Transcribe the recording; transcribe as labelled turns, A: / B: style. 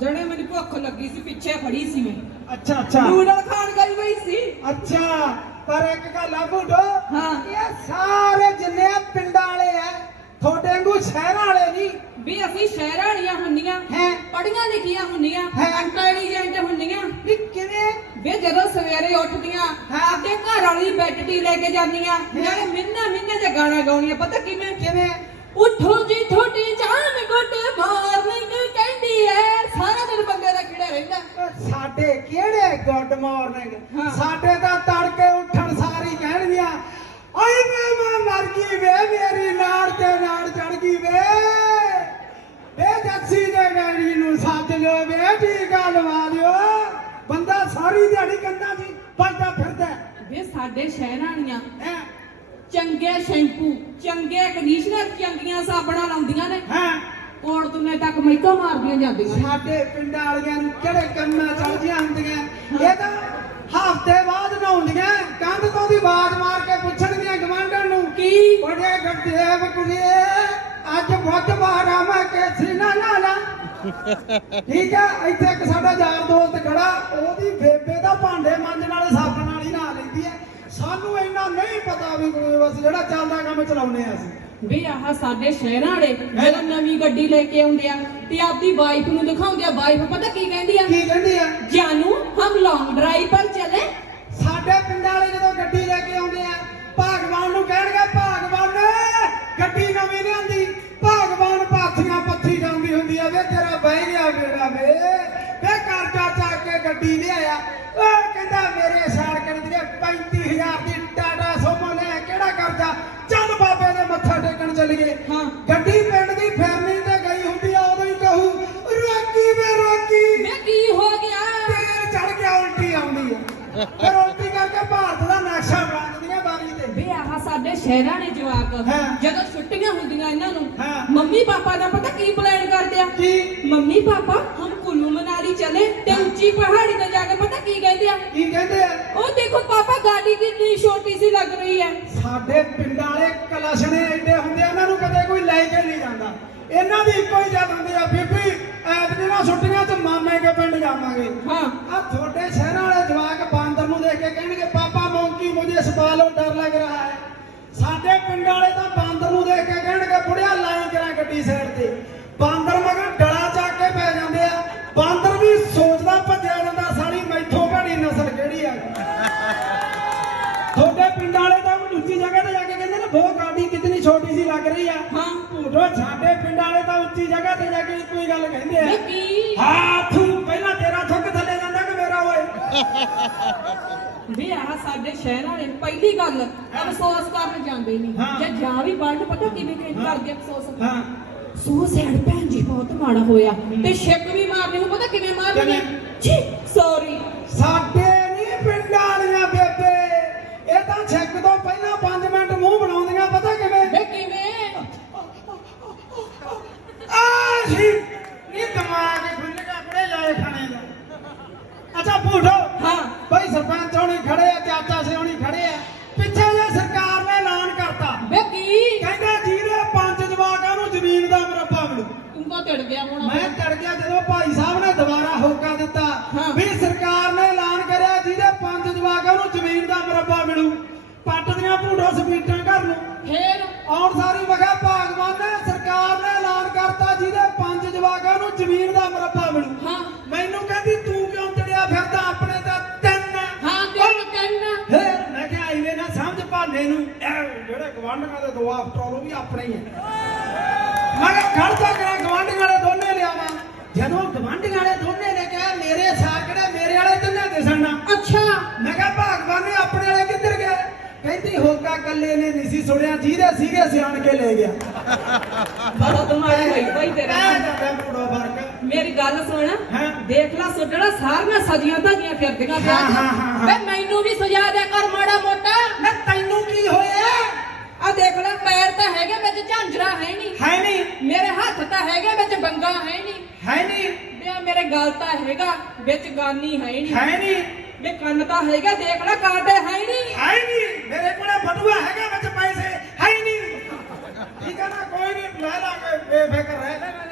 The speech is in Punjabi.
A: ਜਣੇ ਮੈਨੂੰ ਭੁੱਖ ਲੱਗੀ ਸੀ ਪਿੱਛੇ ਖੜੀ ਸੀ ਮੈਂ।
B: ਅੱਛਾ ਅੱਛਾ।
A: ਨੂਡਲ ਖਾਣ ਗਈ ਹੋਈ ਸੀ।
B: ਅੱਛਾ ਪਰ ਇੱਕ ਗੱਲ ਆ ਬੁੱਢੋ।
A: ਹਾਂ।
B: ਇਹ ਸਾਰੇ ਜਿੰਨੇ ਆ ਪਿੰਡਾਂ ਵਾਲੇ ਆ ਤੁਹਾਡੇ ਵਾਂਗੂ ਸ਼ਹਿਰਾਂ ਵਾਲੇ ਨਹੀਂ।
A: ਵੀ ਅਸੀਂ ਸ਼ਹਿਰਾਂ ਵਾਲੀਆਂ ਹੁੰਦੀਆਂ
B: ਹੈ।
A: ਪੜੀਆਂ ਲਿਖੀਆਂ ਹੁੰਦੀਆਂ
B: ਹੈ।
A: ਇੰਟੈਲੀਜੈਂਟ ਹੁੰਦੀਆਂ।
B: ਵੀ ਕਿਵੇਂ?
A: ਵੇ ਜਦੋਂ ਸਵੇਰੇ ਉੱਠਦੀਆਂ
B: ਹਾਂ।
A: ਆਪਦੇ ਘਰ ਵਾਲੀ ਬੈੱਡ ਟੀ ਲੈ ਕੇ ਜਾਂਦੀਆਂ ਨਾਲੇ ਮਿੰਨਾ ਮਿੰਨਾ ਜਿਹਾ ਗਾਣਾ ਗਾਉਣੀਆਂ। ਪਤਾ ਕਿਵੇਂ?
B: ਕਿਵੇਂ?
A: ਉੱਠੋ ਜੀ ਤੁਹਾਡੀ ਜਾਨ ਗੁੱਡ ਮਾਰਨਿੰਗ ਕਹਿੰਦੀ ਐ ਸਾਰਾ ਦਿਨ ਬੰਦੇ ਦਾ ਕੀੜਾ ਰਹਿੰਦਾ
B: ਉਹ ਸਾਡੇ ਕਿਹੜੇ ਗੁੱਡ ਮਾਰਨਿੰਗ। ਸਾਡੇ ਤਾਂ ਤੜਕੇ ਉੱਠਣ ਸਾਰੀ ਕਹਿਣਗੀਆਂ ਓਏ ਮੈਂ ਮੈਂ ਮਰ ਗਈ ਵੇ ਮੇਰੀ ਨਾੜ ਤੇ ਨਾੜ ਚੜ ਗਈ ਵੇ। ਵੇ ਜੱਸੀ ਦੇ ਗਾੜੀ ਨੂੰ ਸੱਦ ਲਿਓ ਵੇ ਟੀਕਾ ਲਵਾ ਲਿਓ। ਬੰਦਾ ਸਾਰੀ ਦਿਹਾੜੀ ਕੰਦਾ ਜੀ ਭੱਜਦਾ ਫਿਰਦਾ
A: ਵੇ ਸਾਡੇ ਸ਼ਹਿਰਾਂ ਵਾਲੀਆਂ
B: ਹੈ?
A: ਚੰਗੇ ਸ਼ੈਂਪੂ ਚੰਗੇ ਕੰਡੀਸ਼ਨਰ ਚੰਗੀਆਂ ਸਾਬਣਾਂ ਲਾਉਂਦੀਆਂ ਨੇ।
B: ਹੈ?
A: ਕੋੜ ਤੁਨੇ ਤੱਕ ਮੈਕਾ ਮਾਰਦੀਆਂ ਜਾਂਦੀਆਂ? ਨੇ
B: ਸਾਡੇ ਪਿੰਡਾਂ ਵਾਲੀਆਂ ਨੂੰ ਕਿਹੜੇ ਕੰਮਾਂ ਚੱਲਦੀਆਂ ਹੁੰਦੀਆਂ? ਇਹ ਤਾਂ ਹਫ਼ਤੇ ਬਾਅਦ ਨਹਾਉਂਦੀਆਂ ਕੰਧ ਤੋਂ ਦੀ ਆਵਾਜ਼ ਮਾਰ ਕੇ ਪੁੱਛਣਗੀਆਂ ਗਵਾਂਢਣ ਨੂੰ।
A: ਕੀ?
B: ਬੜੇ ਗੱਡੇਵ ਕੁੜੀਏ ਅੱਜ ਬਹੁਤ ਬਾਰਾ ਮੈਂ ਕੇਸੀ ਨਾ ਨਾਲਾ ਠੀਕ ਹੈ ਇੱਥੇ ਇੱਕ ਸਾਡਾ ਯਾਰ ਦੋਸਤ ਖੜਾ ਉਹਦੀ ਬੇਬੇ ਦਾ ਭਾਂਡੇ ਮਾਂਜਣ ਵਾਲੇ ਸਾਬਣ ਨਾਲ ਹੀ ਨਹਾ ਲੈਂਦੀ ਹੈ। ਸਾਨੂੰ ਇੰਨਾ ਨਹੀਂ ਪਤਾ ਵੀ ਕੋਈ ਬਸ ਜਿਹੜਾ ਚੱਲਦਾ ਕੰਮ ਚਲਾਉਨੇ ਆ ਅਸੀਂ।
A: ਵੀ ਆਹ ਸਾਡੇ ਸ਼ਹਿਰਾਂ ਵਾਲੇ ਜਦੋਂ ਨਵੀਂ ਗੱਡੀ ਲੈ ਕੇ ਆਉਂਦੇ ਆ ਤੇ ਆਪਦੀ ਵਾਈਫ ਨੂੰ ਦਿਖਾਉਂਦੇ ਆ ਵਾਈਫ ਪਤਾ ਕੀ ਕਹਿੰਦੀ ਆ?
B: ਕੀ ਕਹਿੰਦੀ ਆ?
A: ਜਾਨੂ ਹਮ ਲੌਂਗ ਡਰਾਈਵ ਪਰ ਚਲੇ।
B: ਸਾਡੇ ਪਿੰਡਾਂ ਵਾਲੇ ਜਦੋਂ ਗੱਡੀ ਲੈ ਕੇ ਆਉਂਦੇ ਆ ਭਾਗਵਾਨ ਨੂੰ ਕਹਿਣਗੇ ਭਾਗਵਾਨ ਗੱਡੀ ਨਵੀਂ ਲਿਆਂਦੀ। ਭਾਗਵਾਨ ਪਾਥੀਆਂ ਪੱਥੀ ਜਾਂਦੀ ਹੁੰਦੀ ਆ ਵੇ ਤੇਰਾ ਬਹਿ ਗਿਆ ਬੇੜਾ ਵੇ। ਵੇ ਕਰਜ਼ਾ ਚੱਕ ਕੇ ਗੱਡੀ ਲਿਆਇਆ। ਫਿਰ ਉਲਟੀ ਕਰਕੇ ਭਾਰਤ ਦਾ ਨਕਸ਼ਾ ਬਣਾ ਦਿੰਦੀਆਂ ਬਾਰੀ ਤੇ।
A: ਵੀ ਆਹ ਸਾਡੇ ਸ਼ਹਿਰਾਂ ਨੇ ਜਵਾਕ
B: ਹਾਂ।
A: ਜਦੋਂ ਛੁੱਟੀਆਂ ਹੁੰਦੀਆਂ ਇਹਨਾਂ ਨੂੰ
B: ਹਾਂ।
A: ਮੰਮੀ ਪਾਪਾ ਦਾ ਪਤਾ ਕੀ ਪਲਾਨ ਕਰਦੇ ਆ?
B: ਕੀ?
A: ਮੰਮੀ ਪਾਪਾ ਹਮ ਕੁੱਲੂ ਮਨਾਲੀ ਚਲੇ ਤੇ ਉੱਚੀ ਪਹਾੜੀ ਤੇ ਜਾ ਕੇ ਪਤਾ ਕੀ ਕਹਿੰਦੇ ਆ?
B: ਕੀ ਕਹਿੰਦੇ ਆ?
A: ਉਹ ਦੇਖੋ ਪਾਪਾ ਗਾੜੀ ਕਿੰਨੀ ਛੋਟੀ ਸੀ ਲੱਗ ਰਹੀ ਹੈ।
B: ਸਾਡੇ ਪਿੰਡਾਂ ਵਾਲੇ ਕਲਸ਼ਣੇ ਐਡੇ ਹੁੰਦੇ ਆ ਇਹਨਾਂ ਨੂੰ ਕਦੇ ਕੋਈ ਲੈ ਕੇ ਨਹੀਂ ਜਾਂਦਾ। ਇਹਨਾਂ ਦੀ ਇੱਕੋ ਹੀ ਜਦ ਹੁੰਦੀ ਆ ਬੀਬੀ ਐਤਕੀ ਨਾ ਛੁੱਟੀਆਂ ਚ ਮਾਮੇ ਕੇ ਪਿੰਡ ਜਾਵਾਂਗੇ।
A: ਹਾਂ।
B: ਆ ਤੁਹਾਡੇ ਸ਼ਹਿਰਾਂ ਵਾਲੇ ਜਵਾਕ ਬਾਲੋਂ ਡਰ ਲੱਗ ਰਹਾ ਹੈ। ਸਾਡੇ ਪਿੰਡ ਵਾਲੇ ਤਾਂ ਬਾਂਦਰ ਨੂੰ ਦੇਖ ਕੇ ਕਹਿਣਗੇ ਬੁੜਿਆ ਲਾਇਆ ਕਰਾਂ ਗੱਡੀ ਸਾਈਡ ਤੇ। ਬਾਂਦਰ ਮਗਰ ਡਲਾ ਚੱਕ ਕੇ ਪੈ ਜਾਂਦੇ ਆ। ਬਾਂਦਰ ਵੀ ਸੋਚਦਾ ਭੱਜਿਆ ਜਾਂਦਾ ਸਾਲੀ ਮੈਥੋਂ ਘੜੀ ਨਸਲ ਕਿਹੜੀ ਆ? ਤੁਹਾਡੇ ਪਿੰਡ ਵਾਲੇ ਤਾਂ ਉੱਚੀ ਜਗ੍ਹਾ ਤੇ ਜਾ ਕੇ ਕਹਿੰਦੇ ਨੇ ਉਹ ਗਾਡੀ ਕਿਤਨੀ ਛੋਟੀ ਸੀ ਲੱਗ ਰਹੀ ਆ।
A: ਹਾਂ।
B: ਭੂਟੋ ਸਾਡੇ ਪਿੰਡ ਵਾਲੇ ਤਾਂ ਉੱਚੀ ਜਗ੍ਹਾ ਤੇ ਜਾ ਕੇ ਕੋਈ ਗੱਲ ਕਹਿੰਦੇ ਆ। ਹਾਂ ਤੂੰ ਪਹਿਲਾਂ ਤੇਰਾ ਥੁੱਕ ਥੱਲੇ ਜਾਂਦਾ ਕਿ ਮੇਰਾ ਓਏ?
A: ਵੀ ਆਹ ਸਾਡੇ ਸ਼ਹਿਰ ਵਾਲੇ ਪਹਿਲੀ ਗੱਲ ਅਫਸੋਸ ਕਰਨ ਜਾਂਦੇ ਨਹੀਂ
B: ਹਾਂ।
A: ਜੇ ਜਾਂ ਵੀ ਵਰਡ ਪਤਾ ਕਿਵੇਂ ਕਿ ਕਰਦੇ ਅਫਸੋਸ?
B: ਹਾਂ।
A: ਸੋ ਸੈਡ ਭੈਣ ਜੀ ਬਹੁਤ ਮਾੜਾ ਹੋਇਆ। ਤੇ ਛਿੱਕ ਵੀ ਮਾਰਨੇ ਨੂੰ ਪਤਾ ਕਿਵੇਂ ਮਾਰਨੇ
B: ਕਿਵੇਂ?
A: ਜੀ
B: ਤੂੰ
A: ਤੜ ਗਿਆ ਹੁਣ।
B: ਮੈਂ ਚੜ ਗਿਆ ਜਦੋਂ ਭਾਈ ਸਾਹਿਬ ਨੇ ਦੁਬਾਰਾ ਹੋਕਾ ਦਿੱਤਾ।
A: ਹਾਂ।
B: ਵੀ ਸਰਕਾਰ ਨੇ ਐਲਾਨ ਕਰਿਆ ਜਿਹਦੇ ਪੰਜ ਜਵਾਕਾਂ ਨੂੰ ਜ਼ਮੀਨ ਦਾ ਮੁਰੱਬਾ ਮਿਲੂ। ਪੱਟ ਦੀਆਂ ਭੂਟੋ ਸਪੀਟਾਂ ਘਰ ਨੂੰ।
A: ਫੇਰ?
B: ਆਉਣ ਸਾਰੀ ਵਗਾ ਭਾਗਵਾਨ ਨੇ ਸਰਕਾਰ ਨੇ ਐਲਾਨ ਕਰਤਾ ਜਿਹਦੇ ਪੰਜ ਜਵਾਕਾਂ ਨੂੰ ਜ਼ਮੀਨ ਦਾ ਮੁਰੱਬਾ ਮਿਲੂ।
A: ਹਾਂ।
B: ਮੈਨੂੰ ਕਹਿੰਦੀ ਤੂੰ ਕਿਉਂ ਚੜਿਆ ਫਿਰਦਾ? ਆਪਣੇ ਤਾਂ ਤਿੰਨ।
A: ਹਾਂ ਤੈਨੂੰ ਕਹਿਣਾ
B: ਫਿਰ ਮੈਂ ਕਿਹਾ ਆਈਵੇ ਨਾ ਸਮਝ ਭਾਨੇ ਨੂੰ। ਇਹ ਜਿਹੜੇ ਗਵਾਂਢੀਆਂ ਦੇ ਦੋ ਆਫਟਰ ਉਹ ਵੀ ਆਪਣੇ ਹੀ ਆ। ਹੋਕਾ ਕੱਲੇ ਨੇ ਨਹੀਂ ਸੀ ਸੁਣਿਆ ਜਿਹਦੇ ਸੀਗੇ ਸਿਆਣ ਕੇ ਲੈ ਗਿਆ।
A: ਬੜਾ ਦਿਮਾਗ ਹੋਈ ਭਾਈ ਤੇਰਾ
B: ਐ ਜਾਂਦਾ ਕੁੜੋ ਫ਼ਰਕ
A: ਮੇਰੀ ਗੱਲ ਸੁਣ।
B: ਹਾਂ।
A: ਦੇਖ ਲੈ ਸੁੱਟਣਾ ਸਾਰੀਆਂ ਸਜੀਆਂ ਧਾਗੀਆਂ ਫਿਰਦੀਆਂ ਪਿਆ।
B: ਹਾਂ, ਹਾਂ, ਹਾਂ, ਹਾਂ।
A: ਵੇ ਮੈਨੂੰ ਵੀ ਸਜਾ ਦਿਆ ਕਰ ਮਾੜਾ ਮੋਟਾ।
B: ਮੈਂ ਤੈਨੂੰ ਕੀ ਹੋਇਆ?
A: ਆ ਦੇਖ ਲੈ ਪੈਰ ਤਾਂ ਹੈਗੇ ਵਿੱਚ ਝਾਂਜਰਾ ਹੈ ਨਹੀਂ।
B: ਹੈ ਨਹੀਂ।
A: ਮੇਰੇ ਹੱਥ ਤਾਂ ਹੈਗੇ ਵਿੱਚ ਬੰਗਾ ਹੈ ਨਹੀਂ।
B: ਹੈ ਨਹੀਂ।
A: ਵੇ ਮੇਰੇ ਗਲ ਤਾਂ ਹੈਗਾ ਵਿੱਚ ਗਾਨੀ ਹੈ ਨਹੀਂ।
B: ਹੈ ਨਹੀਂ।
A: ਵੇ ਕੰਨ ਤਾਂ ਹੈਗਾ, ਦੇਖ ਲੈ ਕਾਂਟੇ ਹੈ ਨਹੀਂ।
B: ਹੈ ਨਹੀਂ। ਮੇਰੇ ਕੋਲੇ ਬਟੂਆ ਹੈਗਾ ਵਿੱਚ ਪੈਸੇ, ਹੈ ਨਹੀਂ। ਠੀਕ ਹੈ ਨਾ, ਕੋਈ ਨਹੀਂ, ਲੈ ਲਾਂਗੇ ਬੇਫਿਕਰ ਰਹਿ।